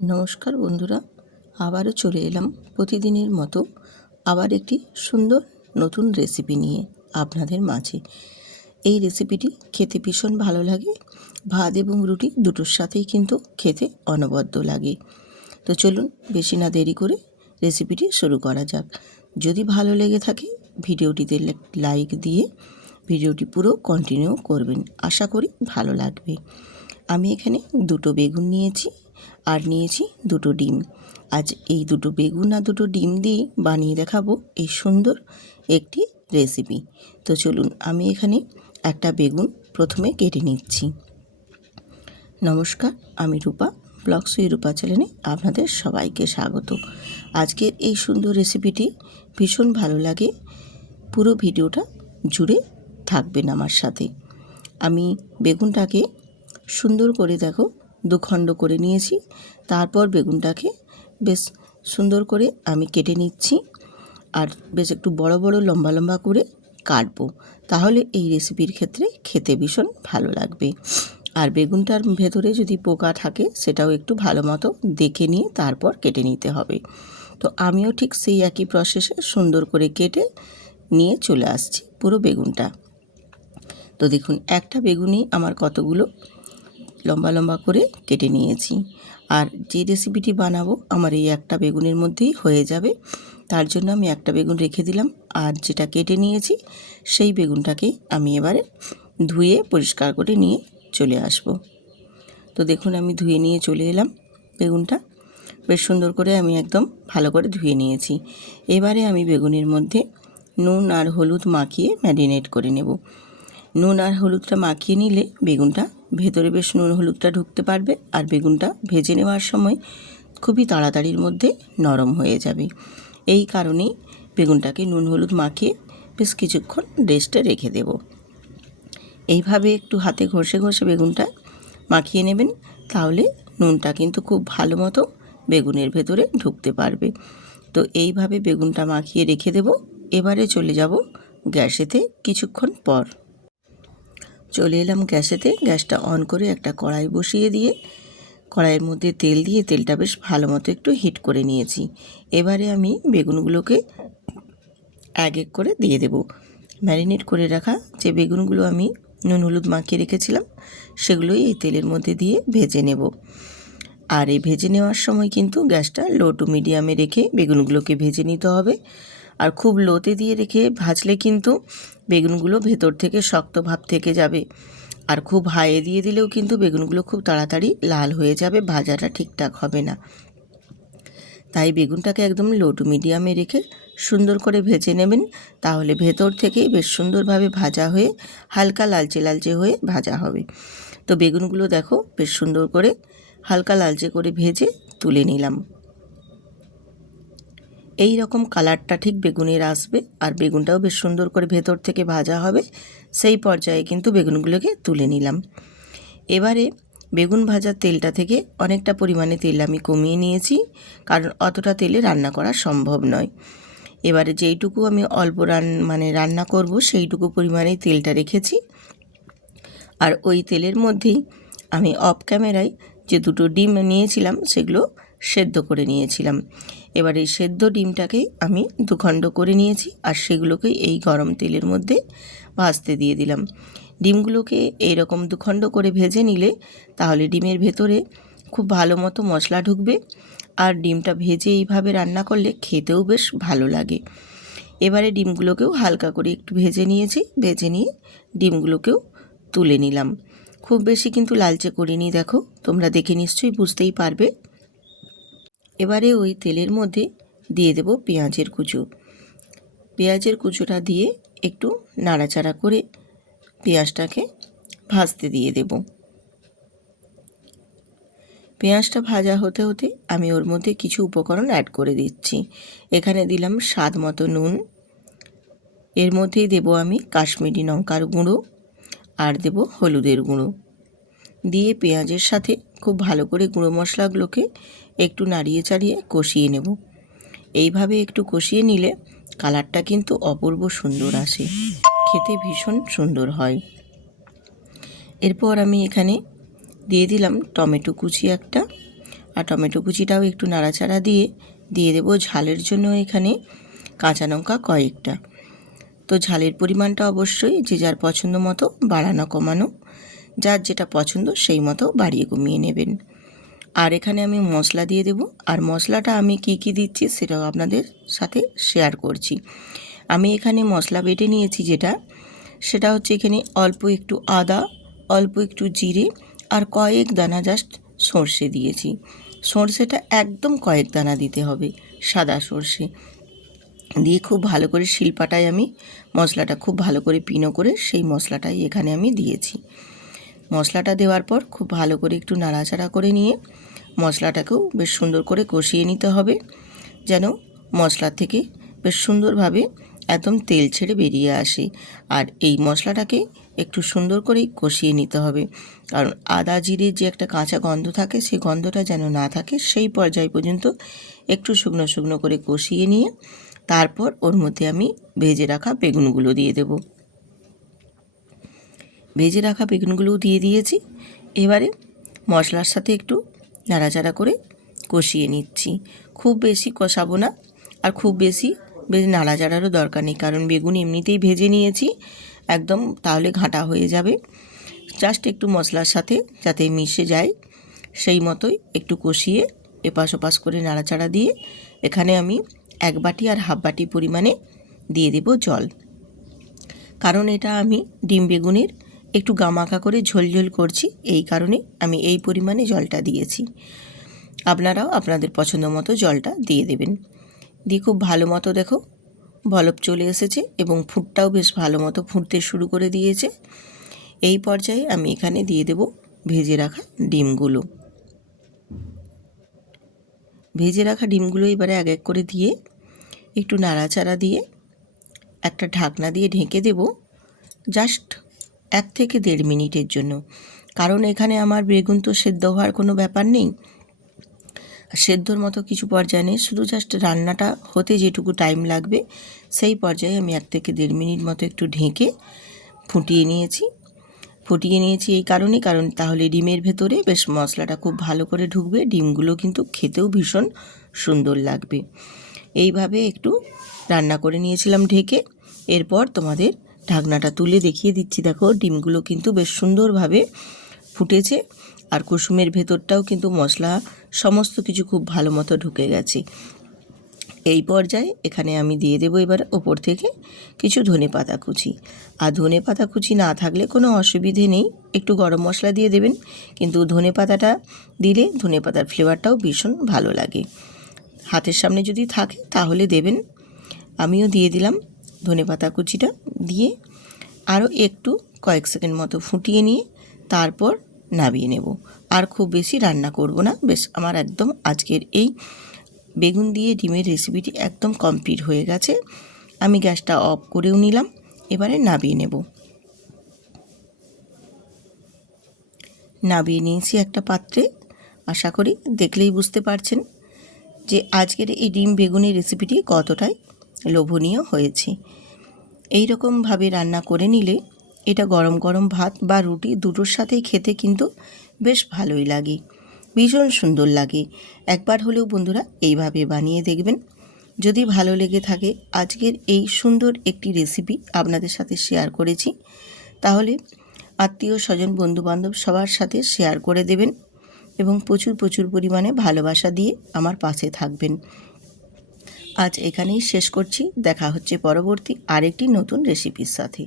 নমস্কার বন্ধুরা, আবারও চলে এলাম প্রতিদিনের মতো আবার একটি সুন্দর নতুন রেসিপি নিয়ে আপনাদের মাঝে। এই রেসিপিটি খেতে ভীষণ ভালো লাগে, ভাত এবং রুটি দুটোর সাথেই কিন্তু খেতে অনবদ্য লাগে। তো চলুন বেশি না দেরি করে রেসিপিটি শুরু করা যাক। যদি ভালো লেগে থাকে ভিডিওটিতে লাইক দিয়ে ভিডিওটি পুরো কন্টিনিউ করবেন, আশা করি ভালো লাগবে। আমি এখানে দুটো বেগুন নিয়েছি আর নিয়েছি দুটো ডিম। আজ এই দুটো বেগুন আর দুটো ডিম দিয়ে বানিয়ে দেখাবো এই সুন্দর একটি রেসিপি। তো চলুন আমি এখানে একটা বেগুন প্রথমে কেটে নিচ্ছি। নমস্কার, আমি রূপা, ব্লগস উইথ রূপা চ্যানেলে আপনাদের সবাইকে স্বাগত। আজকের এই সুন্দর রেসিপিটি ভীষণ ভালো লাগে, পুরো ভিডিওটা জুড়ে থাকবেন আমার সাথে। আমি বেগুনটাকে সুন্দর করে দেখো দুখণ্ড করে নিয়েছি। তারপর বেগুনটাকে বেশ সুন্দর করে আমি কেটে নিচ্ছি, আর বেশ একটু বড় বড় লম্বা লম্বা করে কাটবো, তাহলে এই রেসিপির ক্ষেত্রে খেতে ভীষণ ভালো লাগবে। আর বেগুনটার ভেতরে যদি পোকা থাকে সেটাও একটু ভালো মতো দেখে নিয়ে তারপর কেটে নিতে হবে। তো আমিও ঠিক সেই একই প্রসেসে সুন্দর করে কেটে নিয়ে চলে আসছি পুরো বেগুনটা। তো দেখুন একটা বেগুনই আমার কতগুলো লম্বা লম্বা করে কেটে নিয়েছি। আর যে রেসিপিটি বানাবো আমার এই একটা বেগুনের মধ্যেই হয়ে যাবে, তার জন্য আমি একটা বেগুন রেখে দিলাম। আর যেটা কেটে নিয়েছি সেই বেগুনটাকেই আমি এবারে ধুয়ে পরিষ্কার করে নিয়ে চলে আসব। তো দেখুন আমি ধুয়ে নিয়ে চলে এলাম বেগুনটা, বেশ সুন্দর করে আমি একদম ভালো করে ধুয়ে নিয়েছি। এবারে আমি বেগুনের মধ্যে নুন আর হলুদ মাখিয়ে ম্যারিনেট করে নেব। নুন আর হলুদটা মাখিয়ে নিলে বেগুনটা ভেতরে বেশ নুন হলুদটা ঢুকতে পারবে, আর বেগুনটা ভেজে নেওয়ার সময় খুবই তাড়াতাড়ির মধ্যে নরম হয়ে যাবে। এই কারণেই বেগুনটাকে নুন হলুদ মাখিয়ে বেশ কিছুক্ষণ রেস্টে রেখে দেব। এইভাবে একটু হাতে ঘষে ঘষে বেগুনটা মাখিয়ে নেবেন, তাহলে নুনটা কিন্তু খুব ভালো মতো বেগুনের ভেতরে ঢুকতে পারবে। তো এইভাবে বেগুনটা মাখিয়ে রেখে দেব। এবারে চলে যাব গ্যাসেতে। কিছুক্ষণ পর চলে এলাম গ্যাসেতে, গ্যাসটা অন করে একটা কড়াই বসিয়ে দিয়ে কড়াইয়ের মধ্যে তেল দিয়ে তেলটা বেশ ভালো মতো একটু হিট করে নিয়েছি। এবারে আমি বেগুনগুলোকে এক এক করে দিয়ে দেব। ম্যারিনেট করে রাখা যে বেগুনগুলো আমি নুন হলুদ মাখিয়ে রেখেছিলাম সেগুলোই এই তেলের মধ্যে দিয়ে ভেজে নেব। আর এই ভেজে নেওয়ার সময় কিন্তু গ্যাসটা লো টু মিডিয়ামে রেখে বেগুনগুলোকে ভেজে নিতে হবে। আর খুব লোতে দিয়ে রেখে ভাজলে কিন্তু বেগুনগুলো ভেতর থেকে শক্ত ভাব থেকে যাবে, আর খুব হাইয়ে দিয়ে দিলেও কিন্তু বেগুনগুলো খুব তাড়াতাড়ি লাল হয়ে যাবে, ভাজাটা ঠিকঠাক হবে না। তাই বেগুনটাকে একদম লো টু মিডিয়ামে রেখে সুন্দর করে ভেজে নেবেন, তাহলে ভেতর থেকেই বেশ সুন্দরভাবে ভাজা হয়ে হালকা লালচে লালচে হয়ে ভাজা হবে। তো বেগুনগুলো দেখো বেশ সুন্দর করে হালকা লালচে করে ভেজে তুলে নিলাম। এই রকম কালারটা ঠিক বেগুনের আসবে, আর বেগুনটাও বেশ সুন্দর করে ভেতর থেকে ভাজা হবে। সেই পর্যায়ে কিন্তু বেগুনগুলোকে তুলে নিলাম। এবারে বেগুন ভাজার তেলটা থেকে অনেকটা পরিমাণে তেল আমি কমিয়ে নিয়েছি, কারণ অতটা তেলে রান্না করা সম্ভব নয়। এবারে যেইটুকু আমি অল্প রান্না করব সেইটুকু পরিমাণেই তেলটা রেখেছি। আর ওই তেলের মধ্যেই আমি অফ ক্যামেরায় যে দুটো ডিম নিয়েছিলাম সেগুলো সেদ্ধ করে নিয়েছিলাম। এবার এই সেদ্ধ ডিমটাকেই আমি দুখণ্ড করে নিয়েছি, আর সেগুলোকেই এই গরম তেলের মধ্যে ভাজতে দিয়ে দিলাম। ডিমগুলোকে এইরকম দুখণ্ড করে ভেজে নিলে তাহলে ডিমের ভেতরে খুব ভালো মতো মশলা ঢুকবে, আর ডিমটা ভেজে এইভাবে রান্না করলে খেতেও বেশ ভালো লাগে। এবারে ডিমগুলোকেও হালকা করে একটু ভেজে নিয়েছি, ভেজে নিয়ে ডিমগুলোকেও তুলে নিলাম। খুব বেশি কিন্তু লালচে করিনি, দেখো তোমরা দেখে নিশ্চয়ই বুঝতেই পারবে। এবারে ওই তেলের মধ্যে দিয়ে দেব পেঁয়াজের কুচো। পেঁয়াজের কুচোটা দিয়ে একটু নাড়াচাড়া করে পেঁয়াজটাকে ভাজতে দিয়ে দেব। পেঁয়াজটা ভাজা হতে হতে আমি ওর মধ্যে কিছু উপকরণ অ্যাড করে দিচ্ছি। এখানে দিলাম স্বাদ মতো নুন, এর মধ্যেই দেব আমি কাশ্মীরি লঙ্কার গুঁড়ো, আর দেব হলুদের গুঁড়ো। দিয়ে পেঁয়াজের সাথে খুব ভালো করে গুঁড়ো মশলাগুলোকে একটু নাড়িয়ে চাড়িয়ে কষিয়ে নেব। এইভাবে একটু কষিয়ে নিলে কালারটা কিন্তু অপূর্ব সুন্দর আসে, খেতে ভীষণ সুন্দর হয়। এরপর আমি এখানে দিয়ে দিলাম টমেটো কুচি একটা, আর টমেটো কুচিটাও একটু নাড়াচাড়া দিয়ে দেব ঝালের জন্য এখানে কাঁচা লঙ্কা কয়েকটা। তো ঝালের পরিমাণটা অবশ্যই যে যার পছন্দ মতো বাড়ানো কমানো, যার যেটা পছন্দ সেই মতো বাড়িয়ে কমিয়ে নেবেন। আর এখানে আমি মশলা দিয়ে দেব। আর মশলাটা আমি কি দিচ্ছি সেটাও আপনাদের সাথে শেয়ার করছি। আমি এখানে মশলা বেটে নিয়েছি সেটা হচ্ছে এখানে অল্প একটু আদা, অল্প একটু জিরে আর কয়েক দানা জাস্ট সর্ষে দিয়েছি। সর্ষেটা একদম কয়েক দানা দিতে হবে, সাদা সর্ষে দিয়ে খুব ভালো করে শিলপাটায় আমি মশলাটা খুব ভালো করে পিনো করে সেই মশলাটাই এখানে আমি দিয়েছি। মশলাটা দেওয়ার পর খুব ভালো করে একটু নাড়াচাড়া করে নিয়ে মশলাটাকেও বেশ সুন্দর করে কষিয়ে নিতে হবে, যেন মশলা থেকে বেশ সুন্দরভাবে একদম তেল ছেড়ে বেরিয়ে আসে। আর এই মশলাটাকে একটু সুন্দর করেই কষিয়ে নিতে হবে, কারণ আদা জিরের যে একটা কাঁচা গন্ধ থাকে সেই গন্ধটা যেন না থাকে, সেই পর্যায় পর্যন্ত একটু শুকনো শুকনো করে কষিয়ে নিয়ে তারপর ওর মধ্যে আমি ভেজে রাখা বেগুনগুলো দিয়ে দেব। ভেজে রাখা বেগুনগুলোও দিয়ে দিয়েছি। এবারে মশলার সাথে একটু নাড়াচাড়া করে কষিয়ে নিচ্ছি। খুব বেশি কষাবো না, আর খুব বেশি নাড়াচাড়ারও দরকার নেই, কারণ বেগুন এমনিতেই ভেজে নিয়েছি একদম, তাহলে ঘাঁটা হয়ে যাবে। জাস্ট একটু মশলার সাথে যাতে মিশে যায় সেই মতোই একটু কষিয়ে এপাশ ওপাশ করে নাড়াচাড়া দিয়ে এখানে আমি 1 বাটি আর হাফ বাটি পরিমাণে দিয়ে দেব জল, কারণ এটা আমি ডিম বেগুনের একটু গামাখা করে ঝোল করছি, এই কারণে আমি এই পরিমাণে জলটা দিয়েছি। আপনারাও আপনাদের পছন্দ মতো জলটা দিয়ে দেবেন। দিয়ে খুব ভালো মতো দেখো বলক চলে এসেছে এবং ফুটটাও বেশ ভালো মতো ফুটতে শুরু করে দিয়েছে। এই পর্যায়ে আমি এখানে দিয়ে দেব ভেজে রাখা ডিমগুলো। ভেজে রাখা ডিমগুলো এবারে এক এক করে দিয়ে একটু নাড়াচাড়া দিয়ে একটা ঢাকনা দিয়ে ঢেকে দেব জাস্ট 1 থেকে 1.5 মিনিটের জন্য, কারণ এখানে আমার বেগুন তো সেদ্ধ হওয়ার কোনো ব্যাপার নেই, সেদ্ধর মতো কিছু পর্যায়ে নেই, শুধু জাস্ট রান্নাটা হতে যেটুকু টাইম লাগবে সেই পর্যায়ে আমি 1 থেকে 1.5 মিনিট মতো একটু ঢেকে ফুটিয়ে নিয়েছি এই কারণ তাহলে ডিমের ভেতরে বেশ মশলাটা খুব ভালো করে ঢুকবে, ডিমগুলো কিন্তু খেতেও ভীষণ সুন্দর লাগবে। এইভাবে একটু রান্না করে নিয়েছিলাম ঢেকে। এরপর তোমাদের ঢাকনাটা তুলে দেখিয়ে দিচ্ছি, দেখো ডিমগুলো কিন্তু বেশ সুন্দরভাবে ফুটেছে, আর কুসুমের ভেতরটাও কিন্তু মশলা সমস্ত কিছু খুব ভালো মতো ঢুকে গেছে। এই পর্যায়ে এখানে আমি দিয়ে দেবো এবার ওপর থেকে কিছু ধনেপাতা কুচি। আর ধনেপাতা কুচি না থাকলে কোনো অসুবিধে নেই, একটু গরম মশলা দিয়ে দেবেন, কিন্তু ধনেপাতাটা দিলে ধনেপাতার ফ্লেভারটাও ভীষণ ভালো লাগে। হাতের সামনে যদি থাকে তাহলে দেবেন। আমিও দিয়ে দিলাম ধনেপাতা কুচিটা, দিয়ে আরও একটু কয়েক সেকেন্ড মতো ফুটিয়ে নিয়ে তারপর নামিয়ে নেব। আর খুব বেশি রান্না করব না, বেশ আমার একদম আজকের এই বেগুন দিয়ে ডিমের রেসিপিটি একদম কমপ্লিট হয়ে গেছে। আমি গ্যাসটা অফ করেও নিলাম, এবারে নামিয়ে নেব। নামিয়ে নিয়েছি একটা পাত্রে। আশা করি দেখলেই বুঝতে পারছেন যে আজকের এই ডিম বেগুনের রেসিপিটি কতটাই লোভনীয় হয়েছে। এই রকমভাবে রান্না করে নিলে এটা গরম গরম ভাত বা রুটি দুটোর সাথেই খেতে কিন্তু বেশ ভালোই লাগে, ভীষণ সুন্দর লাগে। একবার হলেও বন্ধুরা এইভাবে বানিয়ে দেখবেন। যদি ভালো লেগে থাকে আজকের এই সুন্দর একটি রেসিপি আপনাদের সাথে শেয়ার করেছি, তাহলে আত্মীয় স্বজন বন্ধুবান্ধব সবার সাথে শেয়ার করে দেবেন এবং প্রচুর পরিমাণে ভালোবাসা দিয়ে আমার পাশে থাকবেন। আজ এখানেই শেষ করছি, দেখা হচ্ছে পরবর্তী আরেকটি নতুন রেসিপির সাথে।